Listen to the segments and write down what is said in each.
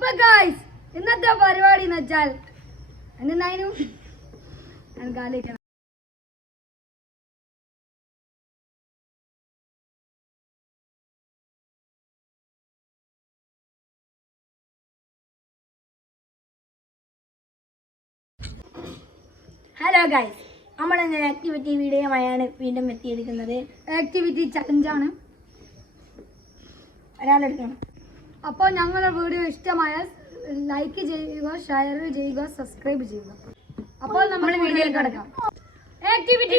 അപ്പൊ ഗായ്സ് ഇന്നത്തെ പരിപാടി എന്ന് വെച്ചാൽ എന്തായാലും എനിക്ക് ആലോചിക്കണം ഹലോ ഗൈസ് നമ്മൾ ഇങ്ങനെ ആക്ടിവിറ്റി വീഡിയോയുമായാണ് വീണ്ടും എത്തിയിരിക്കുന്നത്? ആക്ടിവിറ്റി ചലഞ്ചാണ് ഒരാളെടുക്കണം. അപ്പോൾ ഞങ്ങളുടെ വീഡിയോ ഇഷ്ടമായാൽ ലൈക്ക് ചെയ്യുക ഷെയർ ചെയ്യുക സബ്സ്ക്രൈബ് ചെയ്യുക. അപ്പോൾ നമ്മൾ വീഡിയോയിൽ കിടക്കാം. ആക്ടിവിറ്റി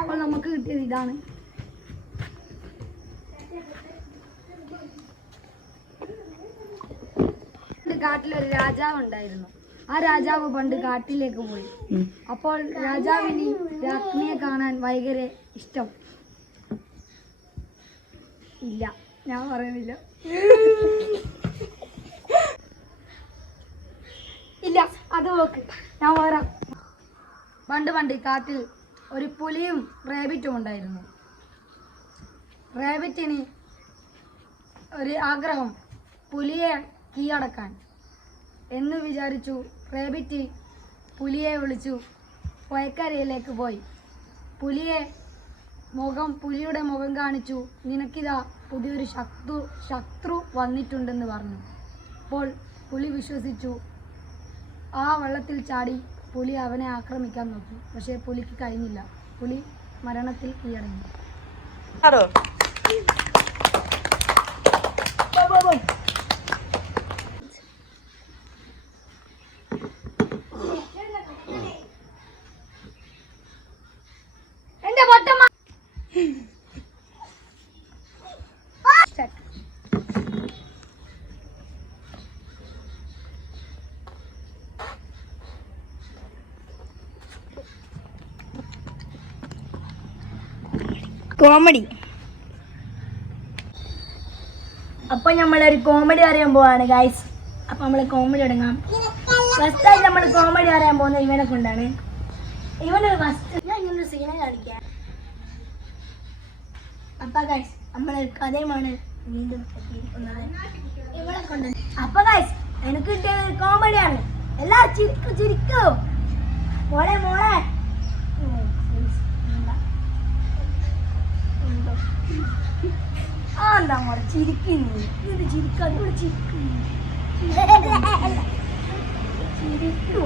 അപ്പോൾ നമുക്ക് കിട്ടിയത് ഇതാണ്. കാട്ടിലൊരു രാജാവ് ഉണ്ടായിരുന്നു. ആ രാജാവ് പണ്ട് കാട്ടിലേക്ക് പോയി. അപ്പോൾ രാജാവിന് രാജ്ഞിയെ കാണാൻ ഭയങ്കര ഇഷ്ടം. ഇല്ല ഞാൻ പറയുന്നില്ല. ഇല്ല അത് നോക്ക്. ഞാൻ പറയാം. പണ്ട് പണ്ട് കാട്ടിൽ ഒരു പുലിയും റേബിറ്റും ഉണ്ടായിരുന്നു. റേബിറ്റിന് ഒരു ആഗ്രഹം പുലിയെ കീഴടക്കാൻ എന്ന് വിചാരിച്ചു റേബിറ്റ് പുലിയെ വിളിച്ചു. പുഴക്കരയിലേക്ക് പോയി. പുലിയെ മുഖം പുലിയുടെ മുഖം കാണിച്ചു. നിനക്കിതാ പുതിയൊരു ശത്രു ശത്രു വന്നിട്ടുണ്ടെന്ന് പറഞ്ഞു. അപ്പോൾ പുലി വിശ്വസിച്ചു. ആ വള്ളത്തിൽ ചാടി പുലി അവനെ ആക്രമിക്കാൻ നോക്കി. പക്ഷേ പുലിക്ക് കഴിഞ്ഞില്ല. പുലി മരണത്തിൽ കീഴടങ്ങി കോമഡി അപ്പൊ നമ്മളൊരു കോമഡി അറിയാൻ പോവാണ് ഗായ്സ് അപ്പൊ നമ്മൾ കോമഡി തുടങ്ങാം. ആയി നമ്മൾ കോമഡി അറിയാൻ പോകുന്ന ഇവനെ കൊണ്ടാണ്. ഇവനൊരു ഫസ്റ്റ് ഞാൻ ഇങ്ങനെ സീനെ കാണിക്കാം. അപ്പൊ ഗൈസ് നമ്മളൊരു കഥയുമാണ് വീണ്ടും എത്തിയിരിക്കുന്നത്. ഇവളെ കൊണ്ട്. അപ്പൊ ഗൈസ് എനിക്ക് കിട്ടിയത് കോമഡിയാണ് എല്ലാ ചിരിക്കൂ. മോളെ മോളെ ഉം, എന്താ ഉണ്ടോ? ആ എന്താ മോളെ ചിരിക്കുന്നു. ഇത് ചിരിക്കാൻ ഇവിടെ ചിരിക്കുന്നു.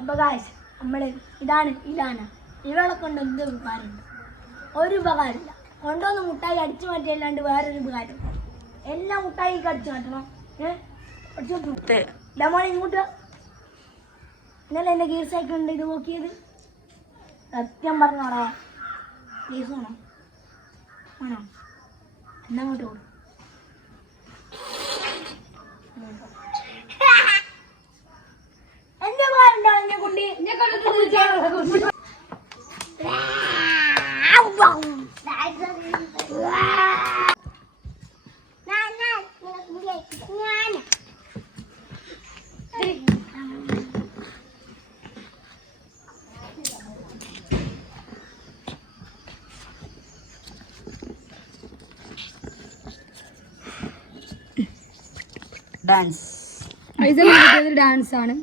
അപ്പൊ കാശ് നമ്മൾ ഇതാണ് ഇതാണ് ഇവളെ കൊണ്ട് എന്ത് ഉപകാരമുണ്ട്? ഒരു ഉപകാരമില്ല. കൊണ്ടുവന്ന് മുട്ടായി അടിച്ചു മാറ്റിയല്ലാണ്ട് വേറൊരു ഉപകാരം. എല്ലാം മുട്ടായി അടിച്ചു മാറ്റണം? ഏഹ് ഇല്ല ഇങ്ങോട്ട്. ഇന്നലെ എന്റെ ഗീർ സൈക്കിൾ ഉണ്ട് ഇത് നോക്കിയത്. സത്യം പറഞ്ഞോടാ. ഗീസ് വേണോ ആണോ? 那么多 ഡാൻസ് ഡാൻസ് ആണ്.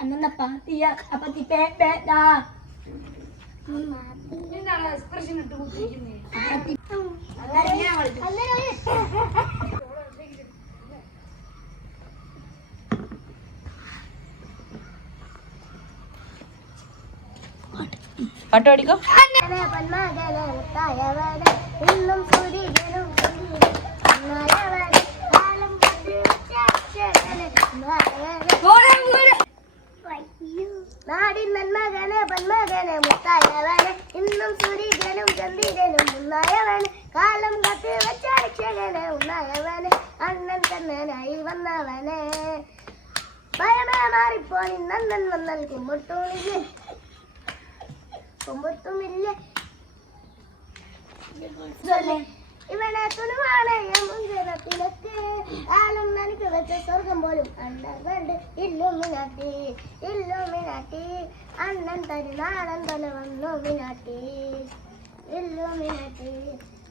അന്ന പാട്ട് പാടിക്കോ? നാടിൻ നന്മകനെ പന്മകനെ മുത്തായവനെ ഇന്നും സൂര്യനും ചന്ദ്രനും ഉന്നായവന് കാലം കാത്ത് വെച്ച രക്ഷകനെ ഉന്നായവന് അണ്ണൻ കണ്ണനായി വന്നവനെ ഭയമേ മാറിപ്പോ നിന്നണ്ണൻ വന്നാൽ കുമ്പട്ടൂണില്ലേ വെച്ച സ്വർഗം പോലും അണ്ടർവേൾഡ് ഇല്ലുമിനാട്ടി ഇല്ലുമിനാട്ടി അണ്ണൻ തരി നാടൻ തല വന്നു മിനാട്ടി ഇല്ലുമിനാട്ടി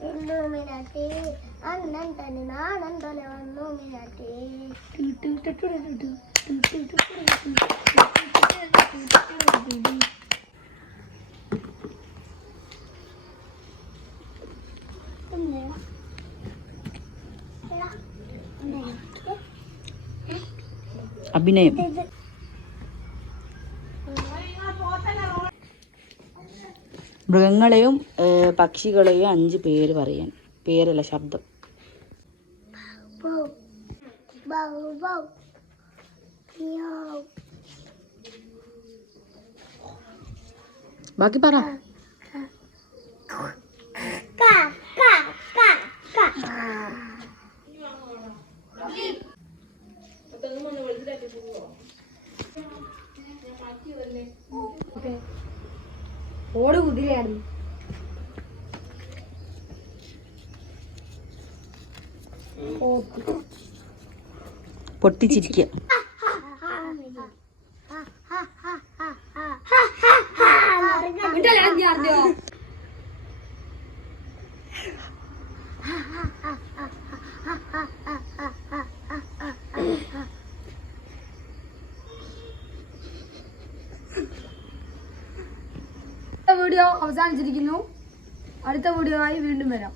ഇല്ലുമിനാട്ടി അണ്ണൻ തനി നാടൻ തല വന്നു മിനാട്ടി അഭിനയം. മൃഗങ്ങളെയും പക്ഷികളെയും അഞ്ച് പേര് പറയാൻ. പേരല്ല ശബ്ദം. ബാക്കി പറ. ഓട് കുതിരയായിരുന്നു. പൊട്ടിച്ചിരിക്കുക അവസാനിച്ചിരിക്കുന്നു. അടുത്ത വീഡിയോ ആയി വീണ്ടും വരാം.